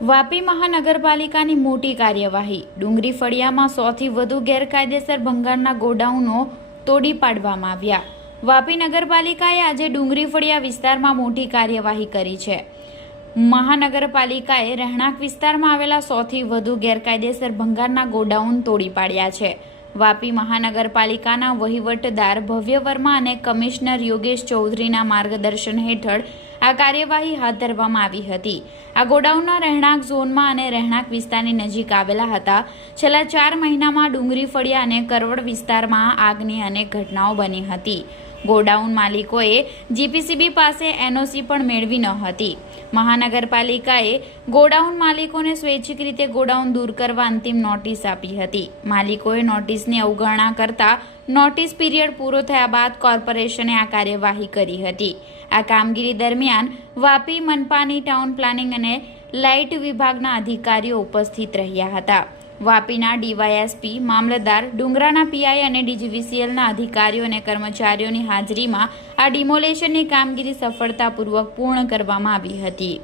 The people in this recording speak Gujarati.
વાપી મહાનગરપાલિકાની મોટી કાર્યવાહી। ડુંગરી ફળિયામાં 100થી વધુ ગેરકાયદેસર ભંગારના ગોડાઉનો તોડી પાડવામાં આવ્યા। વાપી નગરપાલિકાએ આજે ડુંગરી ફળિયા વિસ્તારમાં મોટી કાર્યવાહી કરી છે। મહાનગરપાલિકાએ રહેણાંક વિસ્તારમાં આવેલા 100થી વધુ ગેરકાયદેસર ભંગારના ગોડાઉન તોડી પાડ્યા છે। વાપી મહાનગરપાલિકાના વહીવટદાર ભવ્ય વર્મા અને કમિશનર યોગેશ ચૌધરીના માર્ગદર્શન હેઠળ આ કાર્યવાહી હાથ ધરવામાં આવી હતી। આ ગોડાઉનના રહેણાંક ઝોનમાં અને રહેણાંક વિસ્તારની નજીક આવેલા હતા। છેલ્લા 4 મહિનામાં ડુંગરી ફળિયા અને કરવડ વિસ્તારમાં આગની અનેક ઘટનાઓ બની હતી। ગોડાઉન માલિકોએ જીપીસીબી પાસે એનઓસી પણ મેળવી ન હતી। મહાનગરપાલિકાએ ગોડાઉન માલિકોને સ્વૈચ્છિક રીતે ગોડાઉન દૂર કરવા અંતિમ નોટિસ આપી હતી। માલિકોએ નોટિસની અવગણના કરતા નોટિસ પીરિયડ પૂરો થયા બાદ કોર્પોરેશને આ કાર્યવાહી કરી હતી। આ કામગીરી દરમિયાન વાપી મનપાની ટાઉન પ્લાનિંગ અને લાઇટ વિભાગના અધિકારીઓ ઉપસ્થિત રહ્યા હતા। વાપીના ડીવાયએસપી, મામલતદાર, ડુંગરાના પીઆઈ અને ડીજીવીસીએલના અધિકારીઓ અને કર્મચારીઓની હાજરીમાં આ ડિમોલેશનની કામગીરી સફળતાપૂર્વક પૂર્ણ કરવામાં આવી હતી।